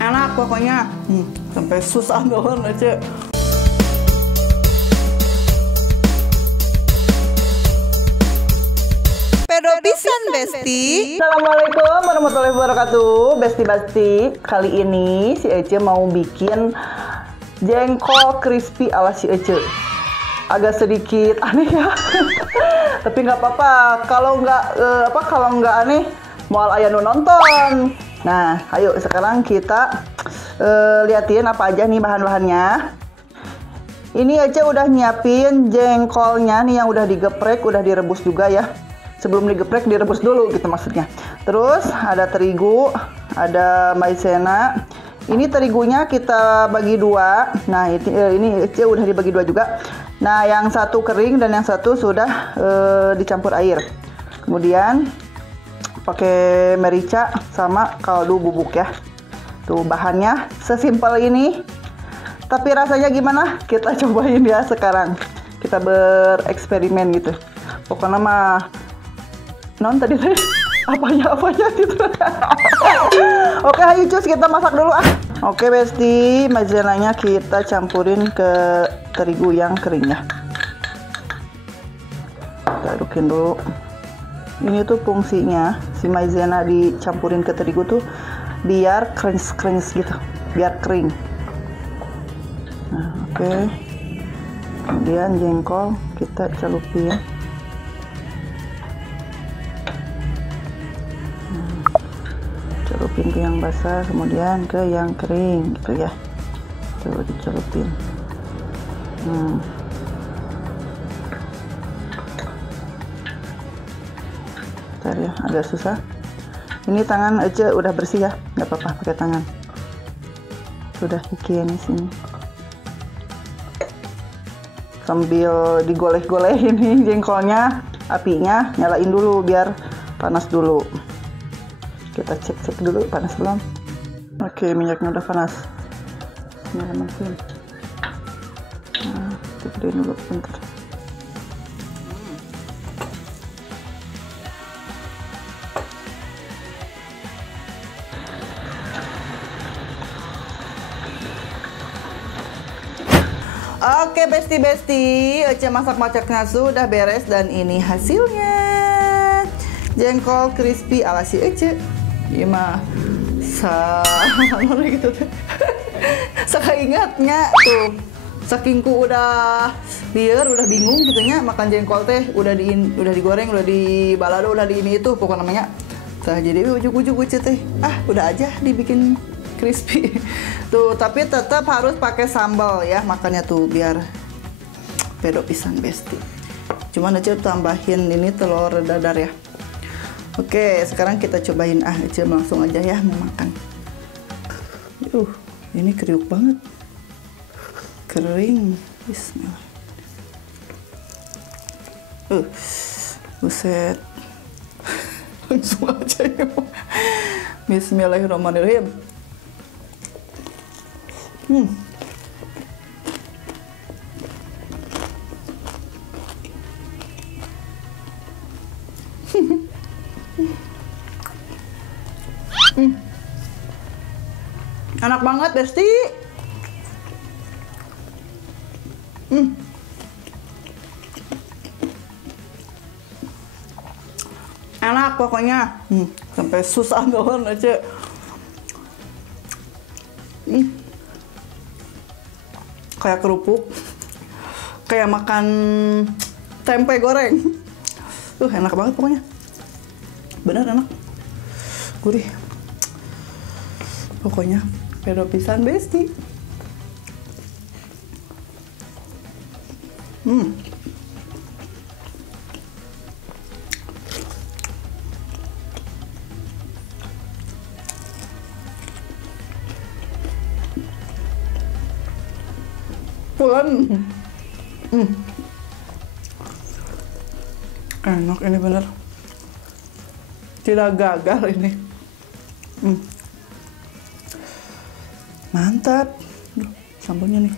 Enak pokoknya. Sampai susah doang aja. Pedo pisan Besti. Assalamualaikum warahmatullahi wabarakatuh. Besti-besti, kali ini si Ece mau bikin jengkol crispy ala si Ece. Agak sedikit aneh ya. Tapi nggak apa-apa. Kalau nggak aneh, moal aya nu nonton. Nah, ayo sekarang kita liatin apa aja nih bahan-bahannya. Ini Ece udah nyiapin jengkolnya nih yang udah digeprek, udah direbus juga ya. Sebelum digeprek direbus dulu gitu maksudnya. Terus ada terigu, ada maizena. Ini terigunya kita bagi dua. Nah ini udah dibagi dua juga. Nah yang satu kering dan yang satu sudah dicampur air. Kemudian pakai merica sama kaldu bubuk ya. Tuh bahannya sesimpel ini. Tapi rasanya gimana? Kita cobain ya sekarang. Kita bereksperimen gitu. Pokoknya mah non tadi apanya gitu. Oke, ayo cus kita masak dulu ah. Oke Besti, maizenanya kita campurin ke terigu yang kering ya. Kita adukin dulu. Ini tuh fungsinya si maizena dicampurin ke terigu tuh biar kering gitu, biar kering. Nah, oke. Kemudian jengkol kita celupin. Celupin ke yang basah, kemudian ke yang kering gitu ya. Coba dicelupin. Bentar ya, agak susah. Ini tangan aja udah bersih ya, nggak apa-apa pakai tangan. Sudah bikin di sini. Sambil digoleh-goleh ini jengkolnya, apinya nyalain dulu biar panas dulu. Kita cek dulu panas belum. Oke, minyaknya udah panas. Nyala mesin. Nah, gedein dulu bentar. Oke Besti-besti, Ece masak-masaknya sudah beres dan ini hasilnya. Jengkol crispy ala si Ece. Gimana? Gitu tuh. Sakaingatnya tuh. Sakingku udah liar, udah bingung gitunya makan jengkol teh, udah digoreng, udah dibalado, udah di ini itu pokoknya namanya. Nah, jadi ujuk-ujuk Ece teh. Udah aja dibikin crispy. Tuh, tapi tetap harus pakai sambal ya makannya tuh biar pedo pisan Besti. Cuman Ece tambahin ini telur dadar ya. Oke, sekarang kita cobain Ece langsung aja ya mau makan. Ini kriuk banget. Kering. Bismillah. Buset. Langsung aja ya. Bismillahirrahmanirrahim. Enak banget Besti. Enak pokoknya. Sampai susah doang aja. Kayak kerupuk. Kayak makan tempe goreng. Enak banget pokoknya. Bener enak. Gurih. Pokoknya pedo pisan Besti. Pulen. Enak ini bener. Tidak gagal ini. Mantap. Sambalnya nih.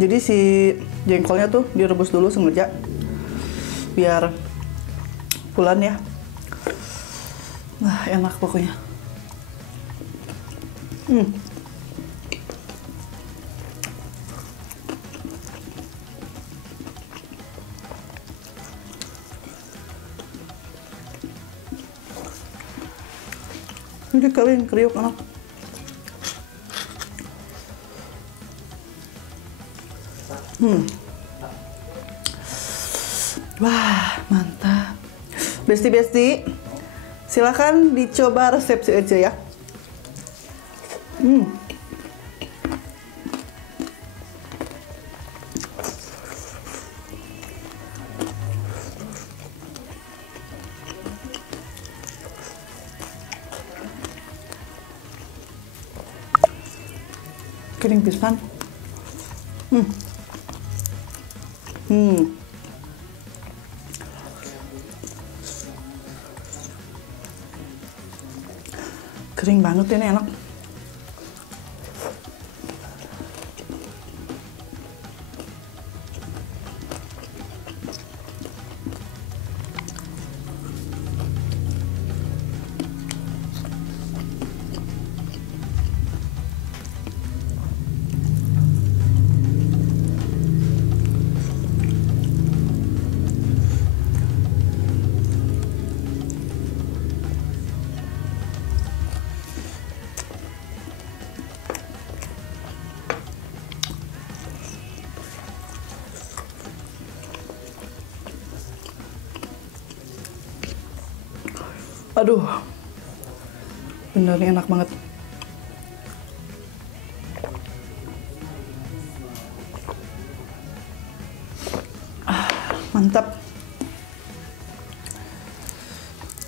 Jadi si jengkolnya tuh direbus dulu sengaja biar pulan ya. Wah, enak pokoknya. Ini kering, kriuk enak. Wah, mantap. Besti-besti, silakan dicoba resep si Ece ya. Kering pisan. Kering banget ini, enak. Aduh, bener nih enak banget. Mantap.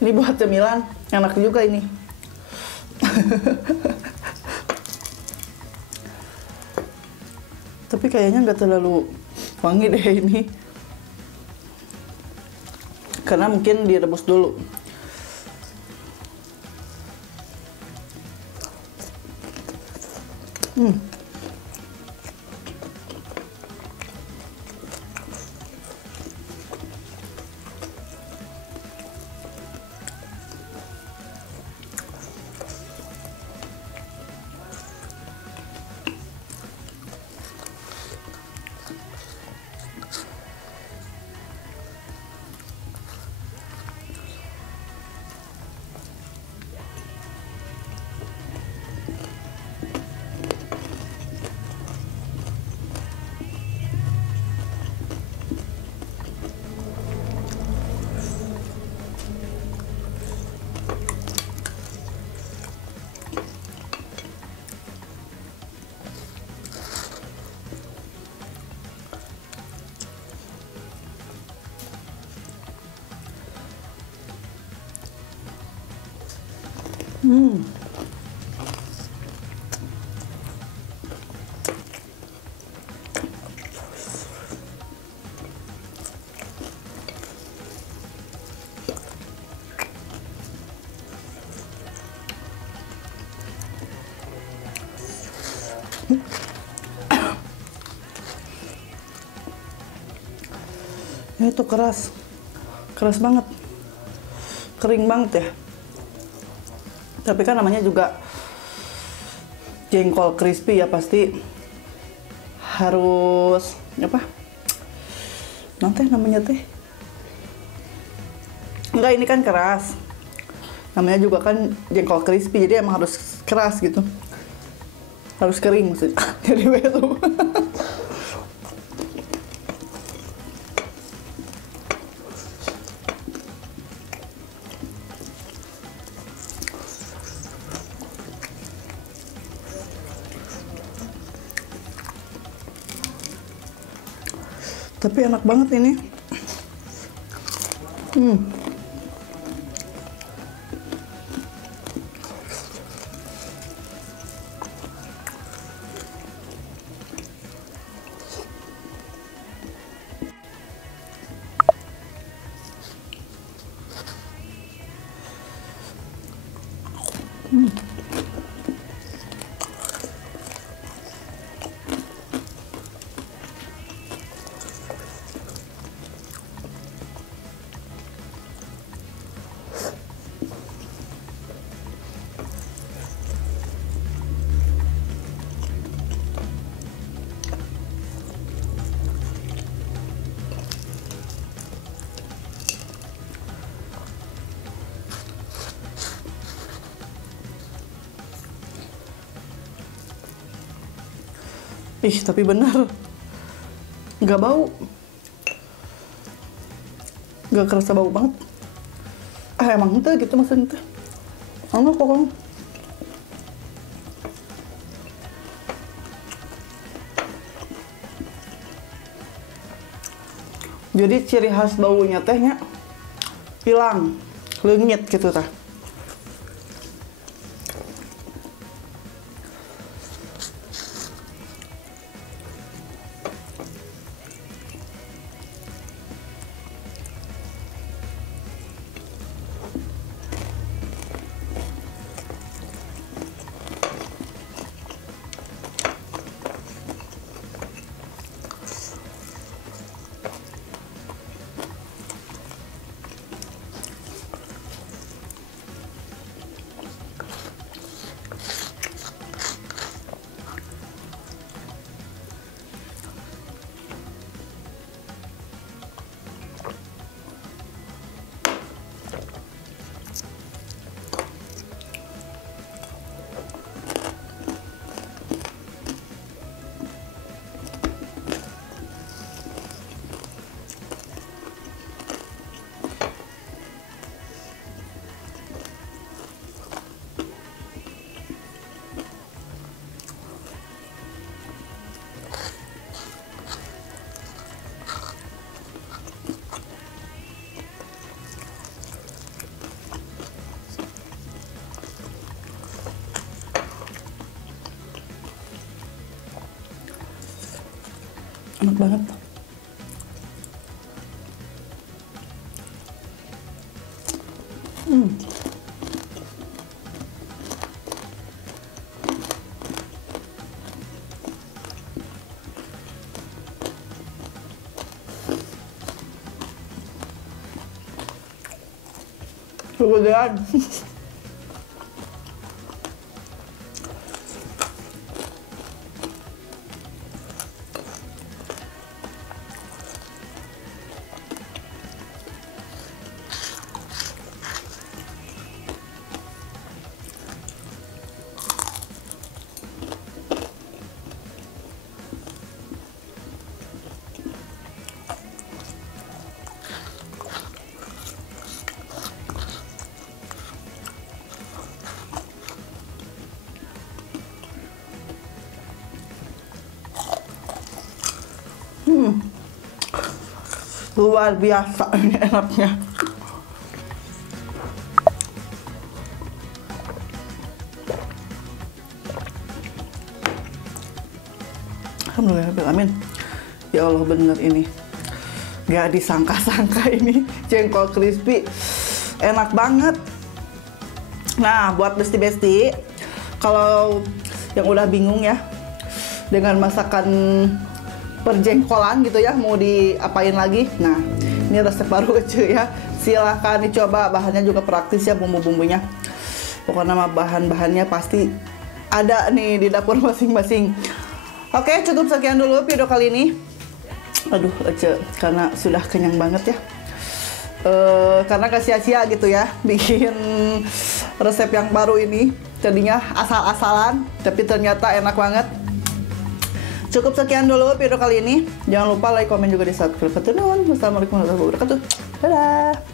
Ini buat cemilan, enak juga ini. Tapi kayaknya nggak terlalu wangi deh ini. Karena mungkin direbus dulu. Ini tuh keras banget, kering banget ya. Tapi kan namanya juga jengkol crispy ya, pasti harus apa? Nanti namanya teh. Enggak, ini kan keras. Namanya juga kan jengkol crispy, jadi emang harus keras gitu. Harus kering maksudnya. Jadi begitu. Tapi enak banget ini. Ih, tapi bener, nggak bau, nggak kerasa bau banget. Emang itu gitu maksudnya. Enggak pokoknya. Jadi ciri khas baunya tehnya hilang, leungit gitu tah. Enak banget. Kegedean. Luar biasa ini enaknya. Alhamdulillah, amin. Ya Allah, bener ini. Gak disangka-sangka ini jengkol crispy. Enak banget. Nah, buat besti-besti, kalau yang udah bingung ya dengan masakan perjengkolan gitu ya, mau diapain lagi. Nah, ini resep baru Ece ya. Silahkan dicoba, bahannya juga praktis ya, bumbu-bumbunya. Pokoknya mah bahan-bahannya pasti ada nih di dapur masing-masing. Oke, cukup sekian dulu video kali ini. Aduh, Ece, karena sudah kenyang banget ya. Karena gak sia-sia gitu ya bikin resep yang baru ini. Tadinya asal-asalan, tapi ternyata enak banget. Cukup sekian dulu video kali ini. Jangan lupa like, komen juga di subscribe. Assalamualaikum warahmatullahi wabarakatuh. Dadah.